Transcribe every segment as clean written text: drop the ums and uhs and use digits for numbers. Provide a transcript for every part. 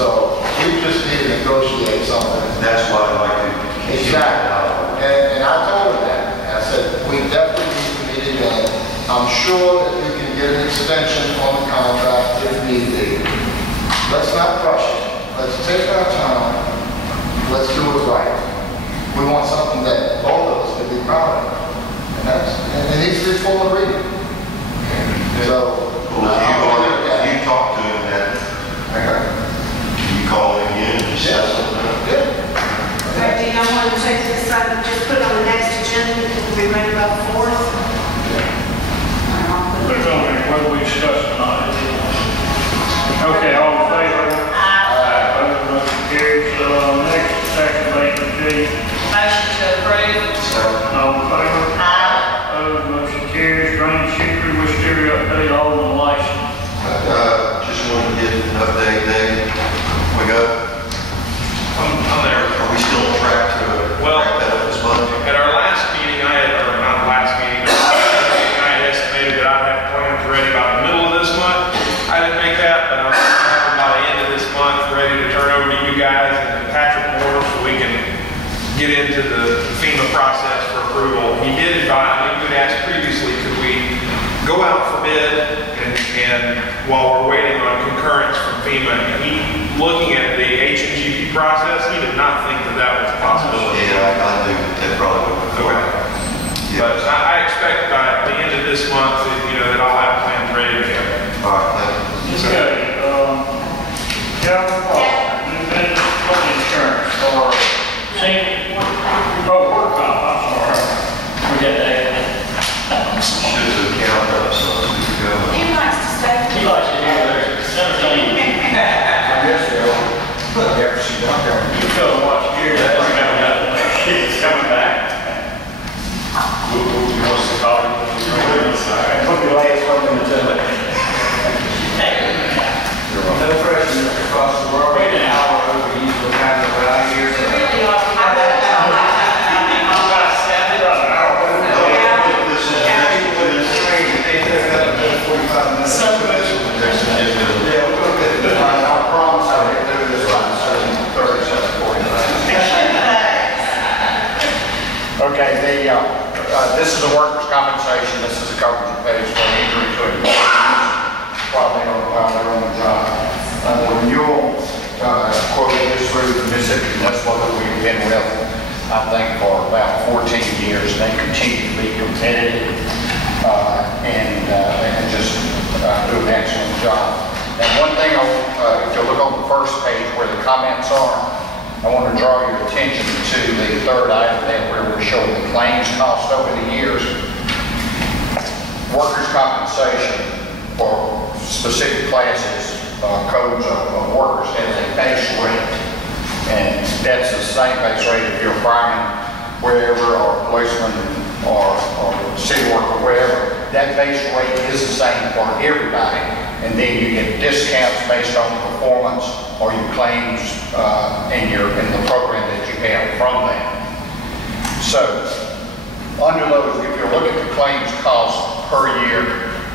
So we just need to negotiate something. That's why I like to. Exactly. And I told him that. And I said, we definitely need to meet again. I'm sure that we can get an extension on the contract if need be. Let's not rush it. Let's take our time. Let's do it right. We want something that both of us can be proud of. And it needs to be full agreement. So, you talk to him then. okay. You call him again and discuss it. Good. Right, do y'all want to take this up and just put it on the next agenda? It will be ready by the 4th. Put it on there, what we discussed tonight. Okay, all in favor? Aye. Motion carries. Next, second vacancy. Motion to approve. All in favor? Aye. Motion carries. Drainage secretary, wisteria update, Alderman license. Just wanted to get an update, Dave. We go. I'm there. Are we still on track to wrap that up this month? At our last meeting, or not last meeting, I had estimated that I'd have plans ready by the middle of this month. I didn't make that, but I'm by the end of this month ready to turn over to you guys and Patrick Moore so we can get into the FEMA process for approval. He did advise, I think you had asked previously, could we go out for bid and while we're waiting on concurrence from FEMA, looking at the H&GP process, he did not think that that was a possibility. Yeah, I do. That probably would. Okay. Yeah. But I expect by the end of this month, that I'll have plans ready to go. All right, thank you. Okay, Calvin Park, new business for insurance for senior, work comp, I'm sorry. We got that. Should have counted up, so it's good to go. He likes to stay. He likes to hear that. 17. I guess they'll after she got there. You go watch here, that's coming up. It's coming back. You want us to call him? Put your last one in the tub. No pressure across the world. Right an hour over usually kind of around here. We really are. Okay, this is a workers' compensation. This is a coverage page for injury to employees while they're on the job. The renewal quote is through the Mississippi Municipal that we've been with, I think, for about 14 years. They continue to be competitive and just do an excellent job. And one thing, if you look on the first page where the comments are, I want to draw your attention to the third item there where we're showing the claims cost over the years. Workers' compensation for specific classes, codes of workers has a base rate. And that's the same base rate if you're a fireman wherever, or a policeman, or city worker, wherever. That base rate is the same for everybody. And then you get discounts based on performance or your claims in the program that you have from that. So, under those, if you look at the claims cost per year,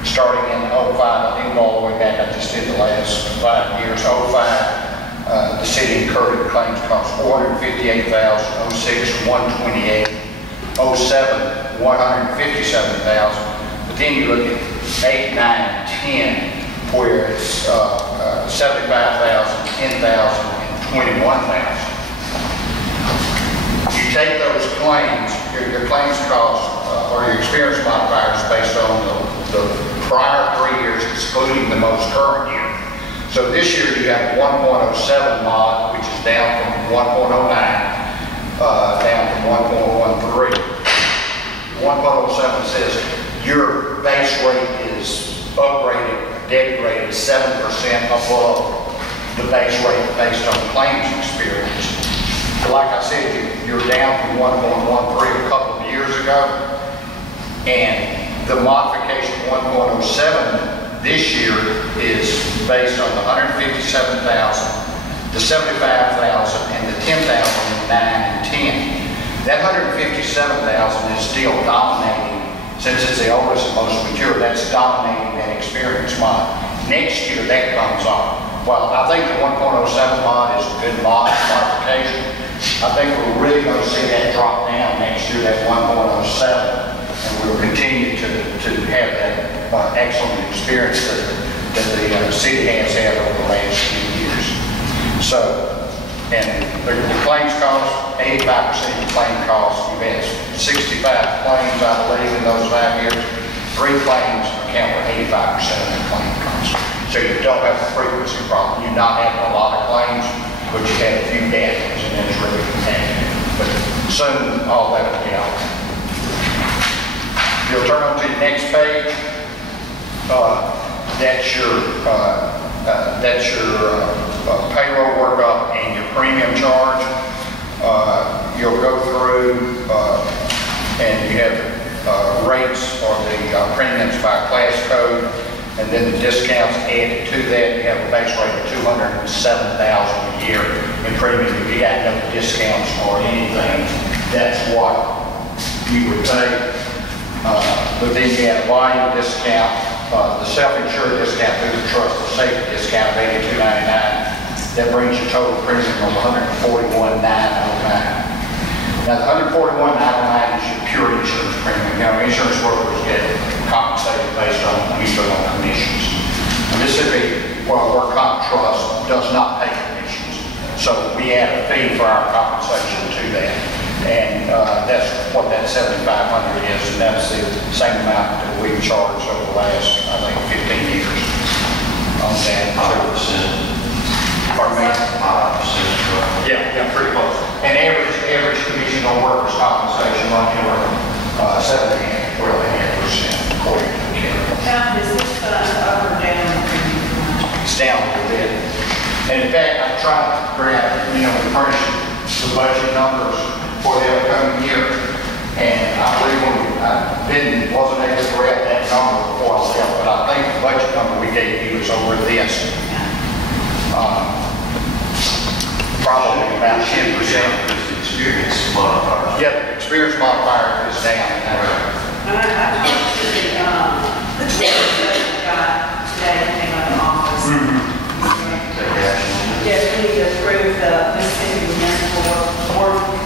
starting in 05, I didn't go all the way back, I just did the last 5 years. 05, the city incurred claims cost $458,000, 06, $128,000, 07, $157,000. But then you look at 8, 9, 10, where it's $75,000, $10,000, and $21,000. You take those claims, your claims cost or your experience modifiers based on the prior 3 years, excluding the most current year. So this year you have 1.07 mod, which is down from 1.09, down from 1.13. 1.07 says your base rate is upgraded, degraded 7% above the base rate based on claims experience. But like I said, you're down from 1.13 a couple of years ago, and the modification 1.07 this year is based on the 157,000, the 75,000, and the 10,000 in 9 and 10. That 157,000 is still dominating. Since it's the oldest and most mature, that's dominating that experience model. Next year, that comes off. well, I think the 1.07 mod is a good modification. I think we're really going to see that drop down next year, that 1.07, and we'll continue to have that excellent experience that the city has had over the last few years. So, and the claims cost, 85% of the claim cost, you've had 65 claims, I believe, in those 5 years. 3 claims account for 85% of the claim cost. So you don't have a frequency problem. You're not having a lot of claims, but you have a few dead ones, and that's really competitive. But soon, all that will be out. You'll turn on to the next page. That's your payroll workup and your premium charge. You'll go through and you have rates or the premiums by class code, and then the discounts added to that. You have a base rate of $207,000 a year in premium. If you got no discounts or anything, that's what you would pay. But then you have a volume discount, the self-insured discount through the trust, the safety discount of $82.99. That brings your total premium of $141,909. Now, the $141,909 is your pure insurance premium. Now, insurance workers get compensated based on usually on commissions. The Mississippi Work Comp Trust does not pay commissions, so we add a fee for our compensation to that. And that's what that $7,500 is, and that's the same amount that we've charged over the last, I think, 15 years on that. 5%. Pardon me? 5%. Yeah, pretty close. And average commission on workers' compensation on your 7.5%, 12.5% according to the carrier. Now, is this up or down? It's down a little bit. And in fact, I tried to grab, to furnish the budget numbers for the upcoming year, and I really wasn't able to grab that number before I left, but I think the budget number we gave you is over this. Probably about 10%. The experience modifier. Yep, the experience modifier is down. I talked to the guy today, came out of the office. Take action. Yes, we need to approve the Mississippi Municipal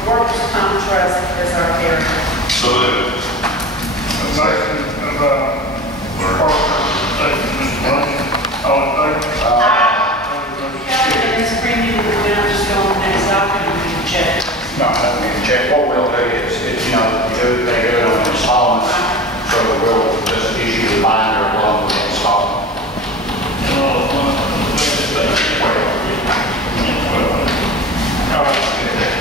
Workers' Comp Trust as our carrier. So moved. Motion of, all in favor? And this premium, we're not just going to next document, we can check. No, I don't need to check. What we'll do is, they do it on installments, so we'll just issue a binder along with the installment.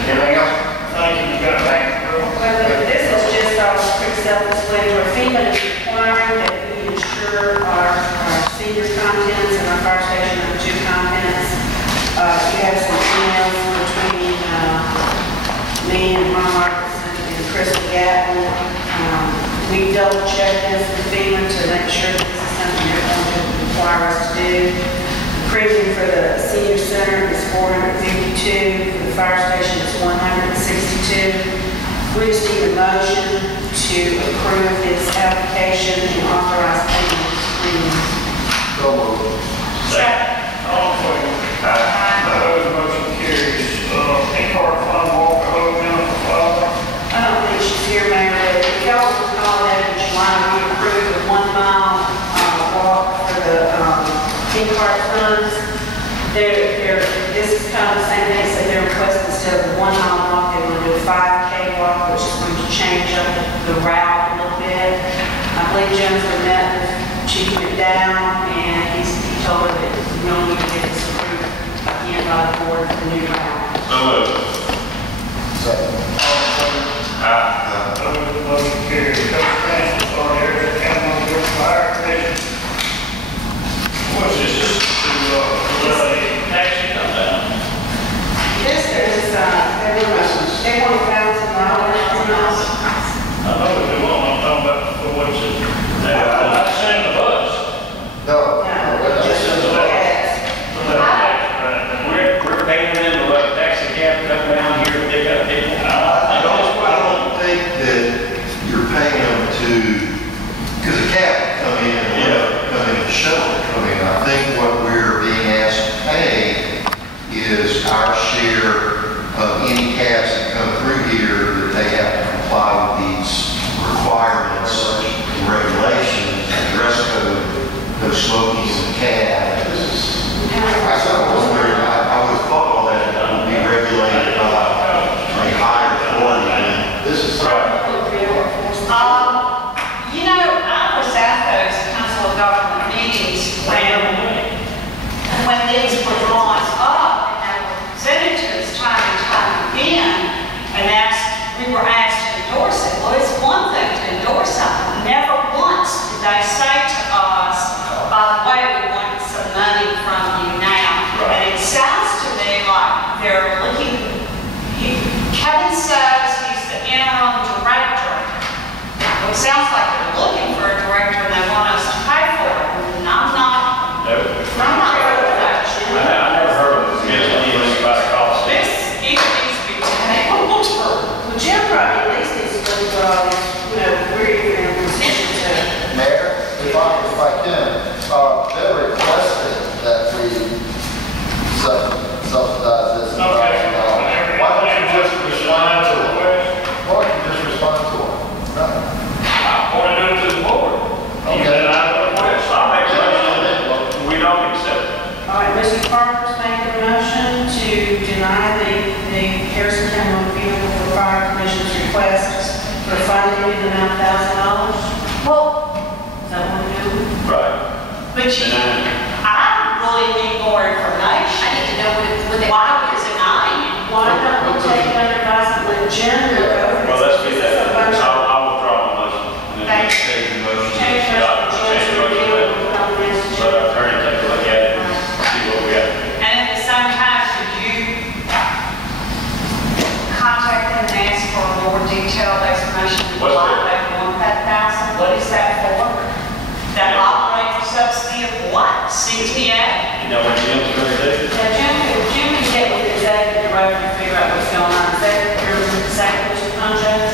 Anything else? Thank you, you got it. Well, this is just our quick self-explanatory. FEMA is requiring that we insure our senior contents and our fire station number 2 contents. You have some emails between me and Ron Markinson and Crystal Gatton. We double check this with FEMA to make sure that this is something they're going to require us to do. The premium for the senior center is $452. For the fire station, it's $162. We just need a motion to approve this application and authorize payment of this premium. So moved. Second. All in favor? Opposed, motion carries. In-car fund walk, County for I don't think she's here, Mayor, but if y'all recall that in July, we approved the 1 mile walk for the in-car funds. This is kind of the same thing, so they're requesting instead of the 1 mile walk, they want to do a 5K walk, which is going to change up the route a little bit. I believe Jennifer met with Chief McDowell, and he told her that we don't need to get this approved again by the board for the new route. So moved. Opposed, motion carries. Coach Francis, Area County Manager, Fire Commission. What's this, just to, let a taxi come down? This is, they want $1,000 from us. I know what they want, I'm talking about, but what's it? I'm not saying the bus. No. Just the gas. We're paying them to let a taxi cab come down here and pick up people. I don't think that you're paying them to, because a cab will come in, come in, a shuttle will come in. I think what is our share of any cabs that come through here, that they have to comply with these requirements and regulations, dress code, no smoking in the cab. I would have thought all that would be regulated by a higher authority. This is right. You know, I was at those council of government meetings when these were drawn up, and they were presented to us time and time again, and we were asked to endorse it. Well, it's one thing to endorse something. Never once did they say to us, by the way, we want some money from you now. And it sounds to me like they're looking, Kevin says he's the interim director. Well, it sounds like they're looking for a director and they want us to pay for it. And I'm not sure of that. I never heard of this about cost. This needs to be tabled. Well, Jim probably at least needs to go through all these, where you're in a position to. Mayor, if I can, they're requesting that we subsidize this. Okay. Why don't you just respond to it? Why don't you just respond to it? No. I want to do it to the board. Okay. Then I request, I'll make a motion, we don't accept it. All right, Mr. Parker's making a motion to deny the Harrison County Motor Vehicle for Fire Commission's request for funding in the amount of $1,000. Well, Is that what we're doing? Right. but I really need more information. I need to know what why we're denying it. Why don't we take it under advisement, let Jim go over this? Well, let's do This is a that. bunch of- I'll withdraw the motion. And then Thank you. Take the motion. Change motion, Change the motion, review, come next to let Jim. our attorney take a look at it and see what we got. And at the same time, could you contact them and ask for a more detailed explanation of What's why that? they want that $1,000? What is that for? That operator subsidy of what? CTA? You know what Jim's going to do? Now, Jim can get with the executive director to figure out what's going on. Is that your executive contract?